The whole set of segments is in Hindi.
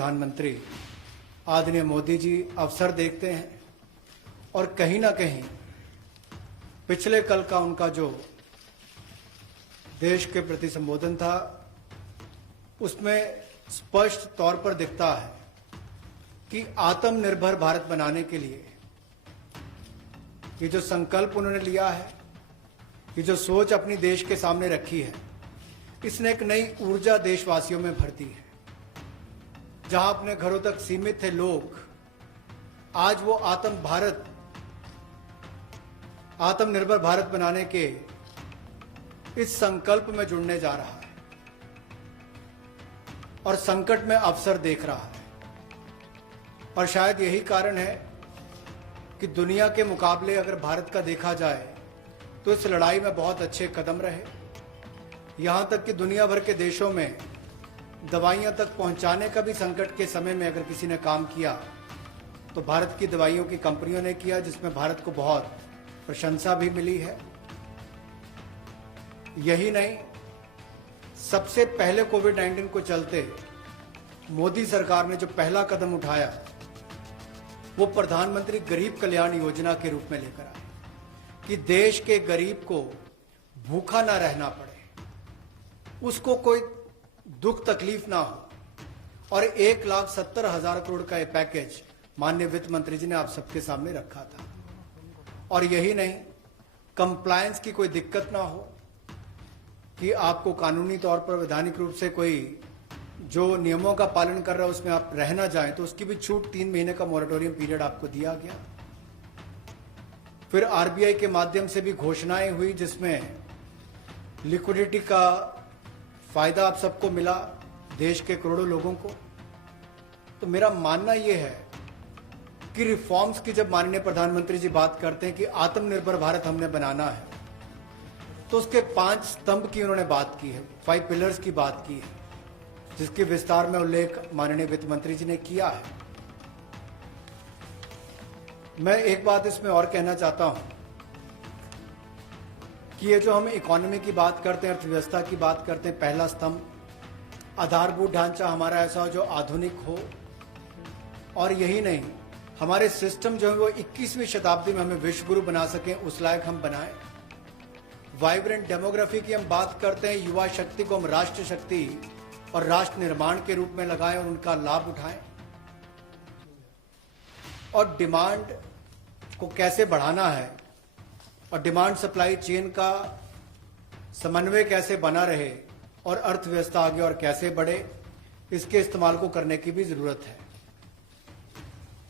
प्रधानमंत्री आदरणीय मोदी जी अवसर देखते हैं और कहीं ना कहीं पिछले कल का उनका जो देश के प्रति संबोधन था उसमें स्पष्ट तौर पर दिखता है कि आत्मनिर्भर भारत बनाने के लिए ये जो संकल्प उन्होंने लिया है, ये जो सोच अपनी देश के सामने रखी है, इसने एक नई ऊर्जा देशवासियों में भर दी है। जहां अपने घरों तक सीमित थे लोग, आज वो आत्मनिर्भर भारत बनाने के इस संकल्प में जुड़ने जा रहा है और संकट में अवसर देख रहा है। और शायद यही कारण है कि दुनिया के मुकाबले अगर भारत का देखा जाए तो इस लड़ाई में बहुत अच्छे कदम रहे। यहां तक कि दुनिया भर के देशों में दवाइयां तक पहुंचाने का भी संकट के समय में अगर किसी ने काम किया तो भारत की दवाइयों की कंपनियों ने किया, जिसमें भारत को बहुत प्रशंसा भी मिली है। यही नहीं, सबसे पहले कोविड-19 को चलते मोदी सरकार ने जो पहला कदम उठाया वो प्रधानमंत्री गरीब कल्याण योजना के रूप में लेकर आए कि देश के गरीब को भूखा ना रहना पड़े, उसको कोई दुख तकलीफ ना हो। और 1,70,000 करोड़ का ये पैकेज माननीय वित्त मंत्री जी ने आप सबके सामने रखा था। और यही नहीं, कंप्लायंस की कोई दिक्कत ना हो कि आपको कानूनी तौर पर वैधानिक रूप से कोई जो नियमों का पालन कर रहा है उसमें आप रह ना जाएं, तो उसकी भी छूट 3 महीने का मॉरेटोरियम पीरियड आपको दिया गया। फिर आरबीआई के माध्यम से भी घोषणाएं हुई जिसमें लिक्विडिटी का फायदा आप सबको मिला, देश के करोड़ों लोगों को। तो मेरा मानना यह है कि रिफॉर्म्स की जब माननीय प्रधानमंत्री जी बात करते हैं कि आत्मनिर्भर भारत हमने बनाना है, तो उसके 5 स्तंभ की उन्होंने बात की है, 5 पिलर्स की बात की है, जिसके विस्तार में उल्लेख माननीय वित्त मंत्री जी ने किया है। मैं एक बात इसमें और कहना चाहता हूं कि ये जो हम इकोनॉमी की बात करते हैं, अर्थव्यवस्था की बात करते हैं, पहला स्तंभ आधारभूत ढांचा हमारा ऐसा हो जो आधुनिक हो। और यही नहीं, हमारे सिस्टम जो है वो 21वीं शताब्दी में हमें विश्व गुरु बना सकें, उस लायक हम बनाएं। वाइब्रेंट डेमोग्राफी की हम बात करते हैं, युवा शक्ति को हम राष्ट्र शक्ति और राष्ट्र निर्माण के रूप में लगाएं और उनका लाभ उठाएं। और डिमांड को कैसे बढ़ाना है और डिमांड सप्लाई चेन का समन्वय कैसे बना रहे और अर्थव्यवस्था आगे और कैसे बढ़े, इसके इस्तेमाल को करने की भी जरूरत है।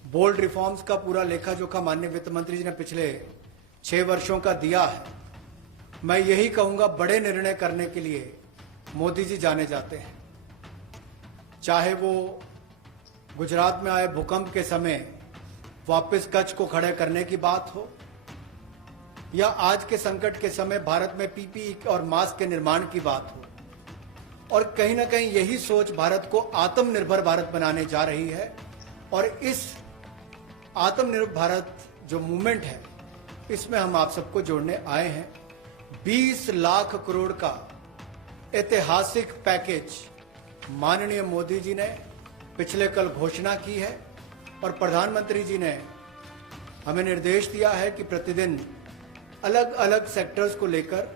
बोल्ड रिफॉर्म्स का पूरा लेखा जोखा माननीय वित्त मंत्री जी ने पिछले 6 वर्षों का दिया है। मैं यही कहूंगा, बड़े निर्णय करने के लिए मोदी जी जाने जाते हैं। चाहे वो गुजरात में आए भूकंप के समय वापस कच्छ को खड़े करने की बात हो, या आज के संकट के समय भारत में पीपीई और मास्क के निर्माण की बात हो। और कहीं ना कहीं यही सोच भारत को आत्मनिर्भर भारत बनाने जा रही है। और इस आत्मनिर्भर भारत जो मूवमेंट है, इसमें हम आप सबको जोड़ने आए हैं। 20 लाख करोड़ का ऐतिहासिक पैकेज माननीय मोदी जी ने पिछले कल घोषणा की है और प्रधानमंत्री जी ने हमें निर्देश दिया है कि प्रतिदिन अलग अलग सेक्टर्स को लेकर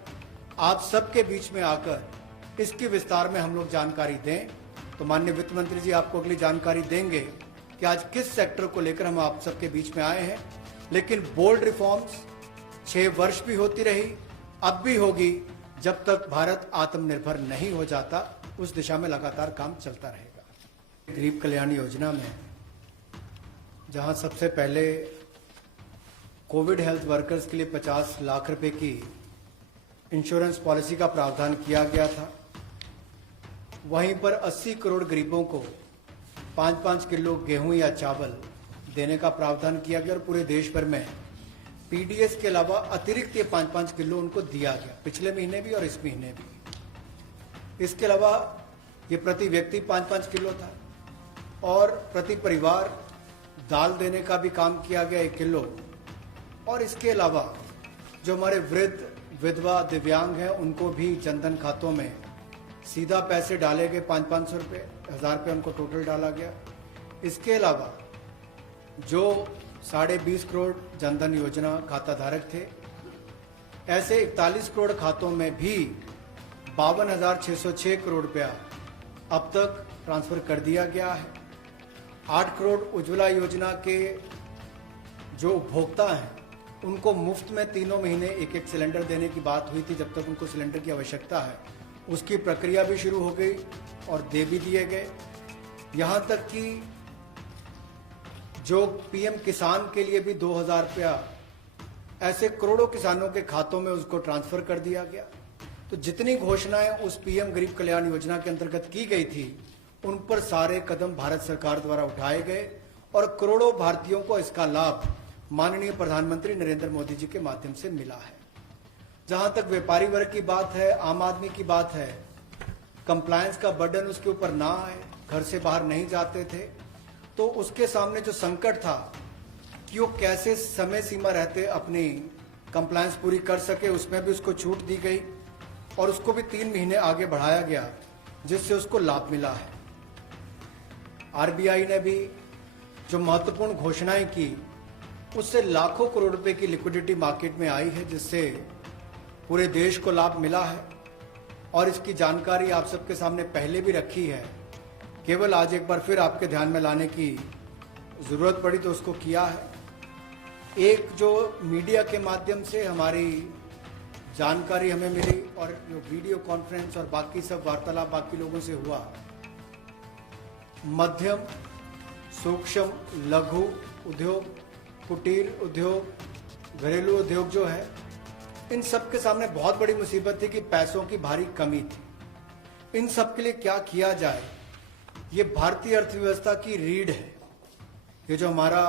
आप सबके बीच में आकर इसकी विस्तार में हम लोग जानकारी दें। तो माननीय वित्त मंत्री जी आपको अगली जानकारी देंगे कि आज किस सेक्टर को लेकर हम आप सबके बीच में आए हैं। लेकिन बोल्ड रिफॉर्म्स 6 वर्ष भी होती रही, अब भी होगी, जब तक भारत आत्मनिर्भर नहीं हो जाता। उस दिशा में लगातार काम चलता रहेगा। गरीब कल्याण योजना में जहां सबसे पहले कोविड हेल्थ वर्कर्स के लिए 50 लाख रुपए की इंश्योरेंस पॉलिसी का प्रावधान किया गया था, वहीं पर 80 करोड़ गरीबों को 5-5 किलो गेहूं या चावल देने का प्रावधान किया गया। और पूरे देश भर में पीडीएस के अलावा अतिरिक्त ये 5-5 किलो उनको दिया गया, पिछले महीने भी और इस महीने भी। इसके अलावा ये प्रति व्यक्ति 5-5 किलो था और प्रति परिवार दाल देने का भी काम किया गया 1 किलो। और इसके अलावा जो हमारे वृद्ध, विधवा, दिव्यांग हैं, उनको भी जनधन खातों में सीधा पैसे डाले गए 500 रुपये, 1000 रुपये उनको टोटल डाला गया। इसके अलावा जो 20.5 करोड़ जनधन योजना खाता धारक थे, ऐसे 41 करोड़ खातों में भी 52,606 करोड़ रुपया अब तक ट्रांसफर कर दिया गया है। 8 करोड़ उज्ज्वला योजना के जो उपभोक्ता हैं उनको मुफ्त में 3 महीने एक सिलेंडर देने की बात हुई थी, जब तक उनको सिलेंडर की आवश्यकता है। उसकी प्रक्रिया भी शुरू हो गई और दे भी दिए गए। यहाँ तक कि जो पीएम किसान के लिए भी 2,000 रुपया ऐसे करोड़ों किसानों के खातों में उसको ट्रांसफर कर दिया गया। तो जितनी घोषणाएं उस पीएम गरीब कल्याण योजना के अंतर्गत की गई थी, उन पर सारे कदम भारत सरकार द्वारा उठाए गए और करोड़ों भारतीयों को इसका लाभ माननीय प्रधानमंत्री नरेंद्र मोदी जी के माध्यम से मिला है। जहां तक व्यापारी वर्ग की बात है, आम आदमी की बात है, कंप्लायंस का बर्डन उसके ऊपर ना आए, घर से बाहर नहीं जाते थे, तो उसके सामने जो संकट था कि वो कैसे समय सीमा रहते अपनी कंप्लायंस पूरी कर सके, उसमें भी उसको छूट दी गई और उसको भी 3 महीने आगे बढ़ाया गया, जिससे उसको लाभ मिला है। आरबीआई ने भी जो महत्वपूर्ण घोषणाएं की, उससे लाखों करोड़ रुपए की लिक्विडिटी मार्केट में आई है, जिससे पूरे देश को लाभ मिला है। और इसकी जानकारी आप सबके सामने पहले भी रखी है, केवल आज एक बार फिर आपके ध्यान में लाने की जरूरत पड़ी तो उसको किया है। एक जो मीडिया के माध्यम से हमारी जानकारी हमें मिली और जो वीडियो कॉन्फ्रेंस और बाकी सब वार्तालाप बाकी लोगों से हुआ, मध्यम सूक्ष्म लघु उद्योग, कुटीर उद्योग, घरेलू उद्योग जो है, इन सब के सामने बहुत बड़ी मुसीबत थी कि पैसों की भारी कमी थी। इन सब के लिए क्या किया जाए, ये भारतीय अर्थव्यवस्था की रीढ़ है। ये जो हमारा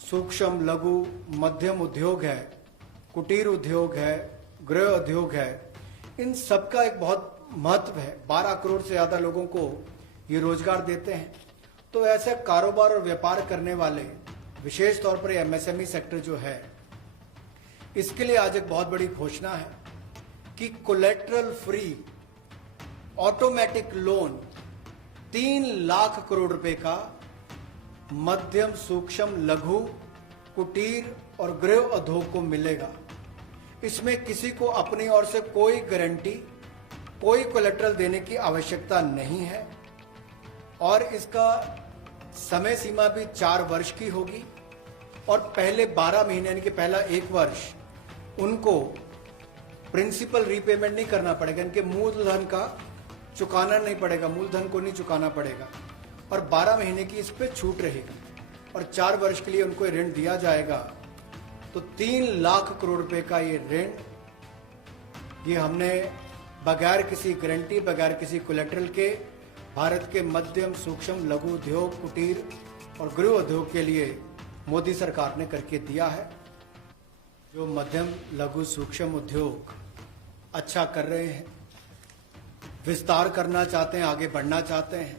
सूक्ष्म लघु मध्यम उद्योग है, कुटीर उद्योग है, गृह उद्योग है, इन सब का एक बहुत महत्व है। 12 करोड़ से ज्यादा लोगों को ये रोजगार देते हैं। तो ऐसे कारोबार और व्यापार करने वाले, विशेष तौर पर एमएसएमई सेक्टर जो है, इसके लिए आज एक बहुत बड़ी घोषणा है कि collateral free automatic loan 3 lakh crore रुपए का मध्यम सूक्ष्म लघु कुटीर और गृह उद्योग को मिलेगा। इसमें किसी को अपनी ओर से कोई गारंटी, कोई कोलेटरल देने की आवश्यकता नहीं है और इसका समय सीमा भी 4 वर्ष की होगी और पहले 12 महीने यानी कि पहला 1 वर्ष उनको प्रिंसिपल रीपेमेंट नहीं करना पड़ेगा, इनके मूलधन का चुकाना नहीं पड़ेगा, मूलधन को नहीं चुकाना पड़ेगा और 12 महीने की इस पे छूट रहेगी और 4 वर्ष के लिए उनको ऋण दिया जाएगा। तो 3 लाख करोड़ रुपए का ये ऋण, ये हमने बगैर किसी गारंटी, बगैर किसी कोलेटरल के भारत के मध्यम सूक्ष्म लघु उद्योग, कुटीर और गृह उद्योग के लिए मोदी सरकार ने करके दिया है। जो मध्यम लघु सूक्ष्म उद्योग अच्छा कर रहे हैं, विस्तार करना चाहते हैं, आगे बढ़ना चाहते हैं,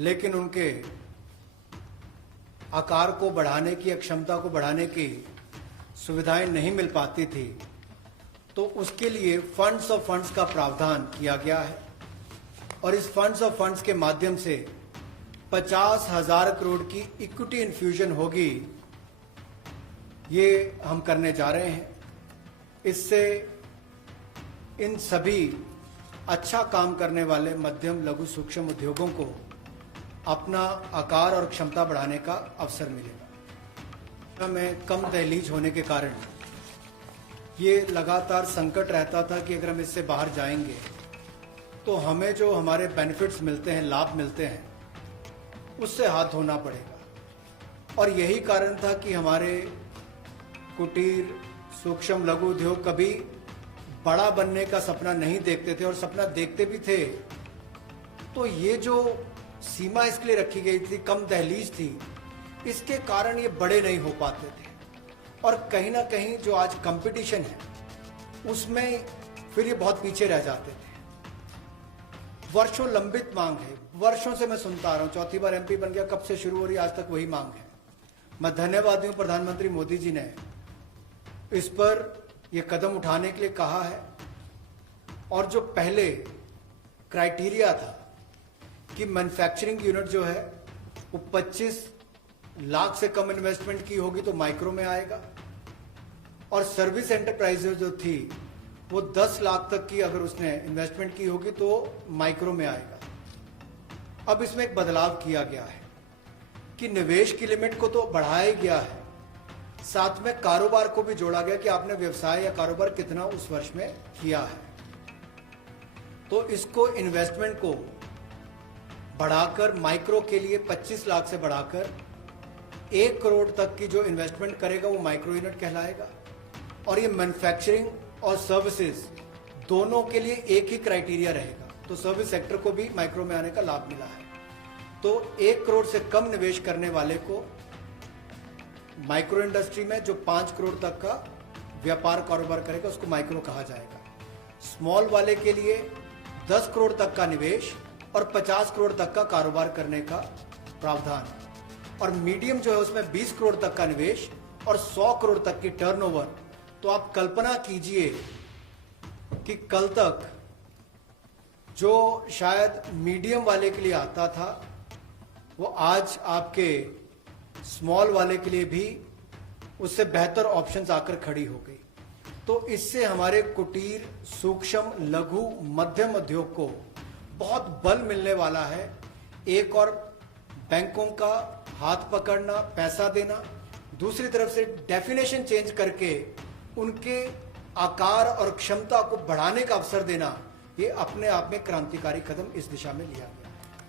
लेकिन उनके आकार को बढ़ाने की, क्षमता को बढ़ाने की सुविधाएं नहीं मिल पाती थी, तो उसके लिए फंड्स ऑफ फंड्स का प्रावधान किया गया है और इस फंड्स ऑफ फंड्स के माध्यम से 50,000 करोड़ की इक्विटी इन्फ्यूजन होगी। ये हम करने जा रहे हैं। इससे इन सभी अच्छा काम करने वाले मध्यम लघु सूक्ष्म उद्योगों को अपना आकार और क्षमता बढ़ाने का अवसर मिलेगा। में कम दहलीज होने के कारण ये लगातार संकट रहता था कि अगर हम इससे बाहर जाएंगे तो हमें जो हमारे बेनिफिट्स मिलते हैं, लाभ मिलते हैं, उससे हाथ धोना पड़ेगा। और यही कारण था कि हमारे कुटीर सूक्ष्म लघु उद्योग कभी बड़ा बनने का सपना नहीं देखते थे और सपना देखते भी थे तो ये जो सीमा इसके लिए रखी गई थी, कम दहलीज थी, इसके कारण ये बड़े नहीं हो पाते थे और कहीं ना कहीं जो आज कंपटीशन है उसमें फिर ये बहुत पीछे रह जाते थे। वर्षों लंबित मांग है, वर्षों से मैं सुनता आ रहा हूं, 4थी बार एमपी बन गया, कब से शुरू हो रही, आज तक वही मांग है। मैं धन्यवादी हूं प्रधानमंत्री मोदी जी ने इस पर ये कदम उठाने के लिए कहा है और जो पहले क्राइटेरिया था कि मैन्युफैक्चरिंग यूनिट जो है वो 25 लाख से कम इन्वेस्टमेंट की होगी तो माइक्रो में आएगा, और सर्विस एंटरप्राइजेज जो थी वो 10 लाख तक की अगर उसने इन्वेस्टमेंट की होगी तो माइक्रो में आएगा। अब इसमें एक बदलाव किया गया है कि निवेश की लिमिट को तो बढ़ाया ही गया है, साथ में कारोबार को भी जोड़ा गया कि आपने व्यवसाय या कारोबार कितना उस वर्ष में किया है। तो इसको इन्वेस्टमेंट को बढ़ाकर माइक्रो के लिए 25 लाख से बढ़ाकर 1 करोड़ तक की जो इन्वेस्टमेंट करेगा वो माइक्रो यूनिट कहलाएगा। और ये मैन्युफैक्चरिंग और सर्विसेज दोनों के लिए एक ही क्राइटेरिया रहेगा, तो सर्विस सेक्टर को भी माइक्रो में आने का लाभ मिला है। तो 1 करोड़ से कम निवेश करने वाले को माइक्रो इंडस्ट्री में जो 5 करोड़ तक का व्यापार कारोबार करेगा उसको माइक्रो कहा जाएगा। स्मॉल वाले के लिए 10 करोड़ तक का निवेश और 50 करोड़ तक का कारोबार करने का प्रावधान, और मीडियम जो है उसमें 20 करोड़ तक का निवेश और 100 करोड़ तक की टर्नओवर। तो आप कल्पना कीजिए कि कल तक जो शायद मीडियम वाले के लिए आता था वो आज आपके स्मॉल वाले के लिए भी उससे बेहतर ऑप्शंस आकर खड़ी हो गई। तो इससे हमारे कुटीर, सूक्ष्म, लघु, मध्यम उद्योग को बहुत बल मिलने वाला है। एक और बैंकों का हाथ पकड़ना, पैसा देना, दूसरी तरफ से डेफिनेशन चेंज करके उनके आकार और क्षमता को बढ़ाने का अवसर देना, ये अपने आप में क्रांतिकारी कदम इस दिशा में लिया गया।